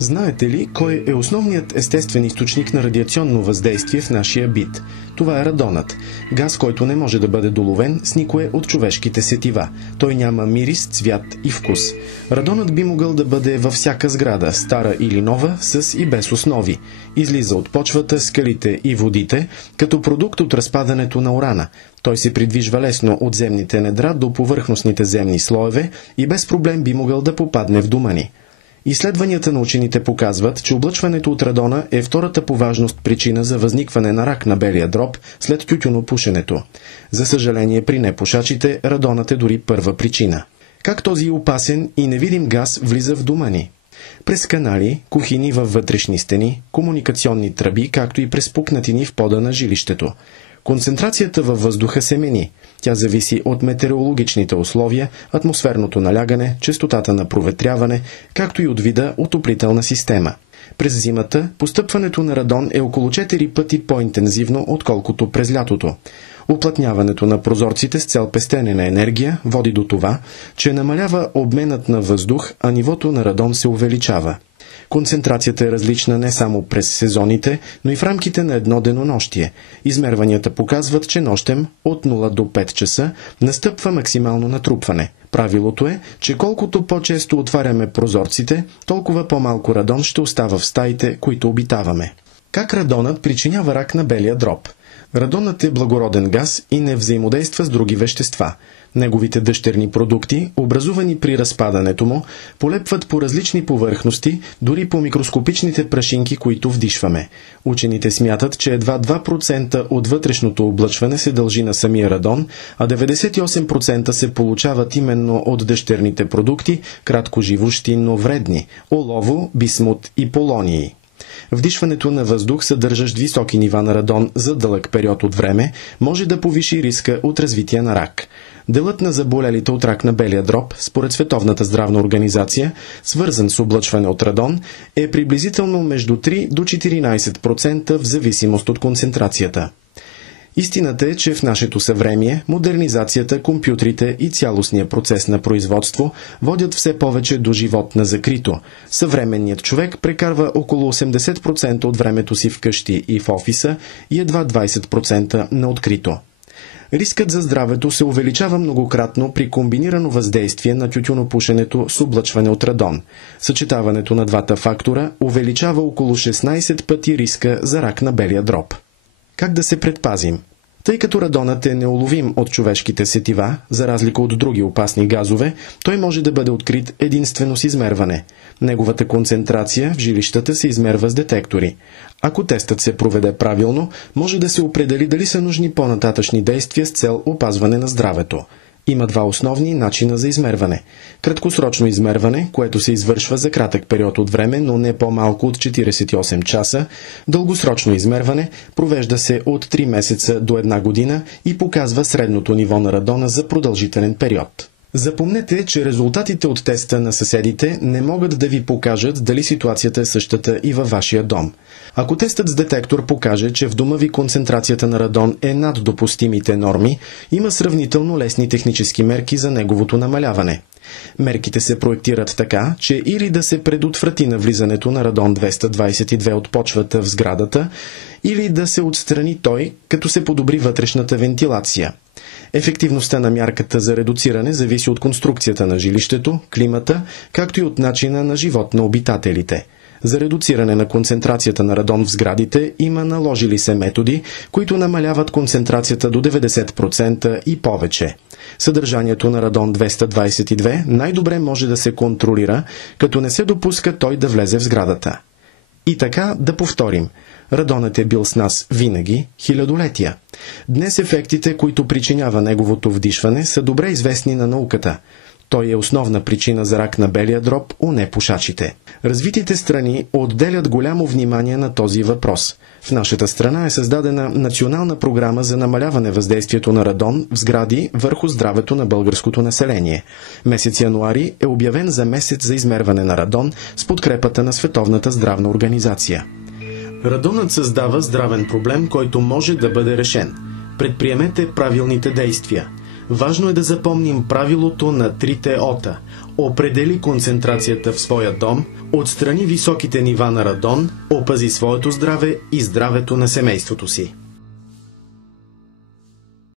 Знаете ли кой е основният естествен източник на радиационно въздействие в нашия бит? Това е радонът. Газ, който не може да бъде доловен с никое от човешките сетива. Той няма мирис, цвят и вкус. Радонът би могъл да бъде във всяка сграда, стара или нова, с и без основи. Излиза от почвата, скалите и водите, като продукт от разпадането на урана. Той се придвижва лесно от земните недра до повърхностните земни слоеве и без проблем би могъл да попадне в дома ни. Изследванията на учените показват, че облъчването от радона е втората по важност причина за възникване на рак на белия дроб след тютюнопушенето. За съжаление, при непушачите радонът е дори първа причина. Как този опасен и невидим газ влиза в дома ни? През канали, кухини във вътрешни стени, комуникационни тръби, както и през пукнатини в пода на жилището. Концентрацията във въздуха се мени. Тя зависи от метеорологичните условия, атмосферното налягане, честотата на проветряване, както и от вида отоплителна система. През зимата постъпването на радон е около 4 пъти по-интензивно, отколкото през лятото. Уплътняването на прозорците с цел пестене на енергия води до това, че намалява обменът на въздух, а нивото на радон се увеличава. Концентрацията е различна не само през сезоните, но и в рамките на едно денонощие. Измерванията показват, че нощем от 0 до 5 часа настъпва максимално натрупване. Правилото е, че колкото по-често отваряме прозорците, толкова по-малко радон ще остава в стаите, които обитаваме. Как радонът причинява рак на белия дроб? Радонът е благороден газ и не взаимодейства с други вещества. Неговите дъщерни продукти, образувани при разпадането му, полепват по различни повърхности, дори по микроскопичните прашинки, които вдишваме. Учените смятат, че едва 2% от вътрешното облъчване се дължи на самия радон, а 98% се получават именно от дъщерните продукти, краткоживущи, но вредни – олово, бисмут и полонии. Вдишването на въздух, съдържащ високи нива на радон за дълъг период от време, може да повиши риска от развитие на рак. Делът на заболелите от рак на белия дроб, според Световната здравна организация, свързан с облъчване от радон, е приблизително между 3 до 14% в зависимост от концентрацията. Истината е, че в нашето съвремие модернизацията, компютрите и цялостния процес на производство водят все повече до живот на закрито. Съвременният човек прекарва около 80% от времето си вкъщи и в офиса и едва 20% на открито. Рискът за здравето се увеличава многократно при комбинирано въздействие на тютюнопушенето с облъчване от радон. Съчетаването на двата фактора увеличава около 16 пъти риска за рак на белия дроб. Как да се предпазим? Тъй като радонът е неуловим от човешките сетива, за разлика от други опасни газове, той може да бъде открит единствено с измерване. Неговата концентрация в жилищата се измерва с детектори. Ако тестът се проведе правилно, може да се определи дали са нужни по-нататъчни действия с цел опазване на здравето. Има два основни начина за измерване. Краткосрочно измерване, което се извършва за кратък период от време, но не по-малко от 48 часа. Дългосрочно измерване провежда се от 3 месеца до 1 година и показва средното ниво на радона за продължителен период. Запомнете, че резултатите от теста на съседите не могат да ви покажат дали ситуацията е същата и във вашия дом. Ако тестът с детектор покаже, че в дома ви концентрацията на радон е над допустимите норми, има сравнително лесни технически мерки за неговото намаляване. Мерките се проектират така, че или да се предотврати навлизането на радон 222 от почвата в сградата, или да се отстрани той, като се подобри вътрешната вентилация. Ефективността на мярката за редуциране зависи от конструкцията на жилището, климата, както и от начина на живот на обитателите. За редуциране на концентрацията на радон в сградите има наложили се методи, които намаляват концентрацията до 90% и повече. Съдържанието на радон 222 най-добре може да се контролира, като не се допуска той да влезе в сградата. И така да повторим. Радонът е бил с нас винаги, хилядолетия. Днес ефектите, които причинява неговото вдишване, са добре известни на науката. Той е основна причина за рак на белия дроб у непушачите. Развитите страни отделят голямо внимание на този въпрос. В нашата страна е създадена национална програма за намаляване въздействието на радон в сгради върху здравето на българското население. Месец януари е обявен за месец за измерване на радон с подкрепата на Световната здравна организация. Радонът създава здравен проблем, който може да бъде решен. Предприемете правилните действия. Важно е да запомним правилото на 3 ота. Определи концентрацията в своя дом, отстрани високите нива на радон, опази своето здраве и здравето на семейството си.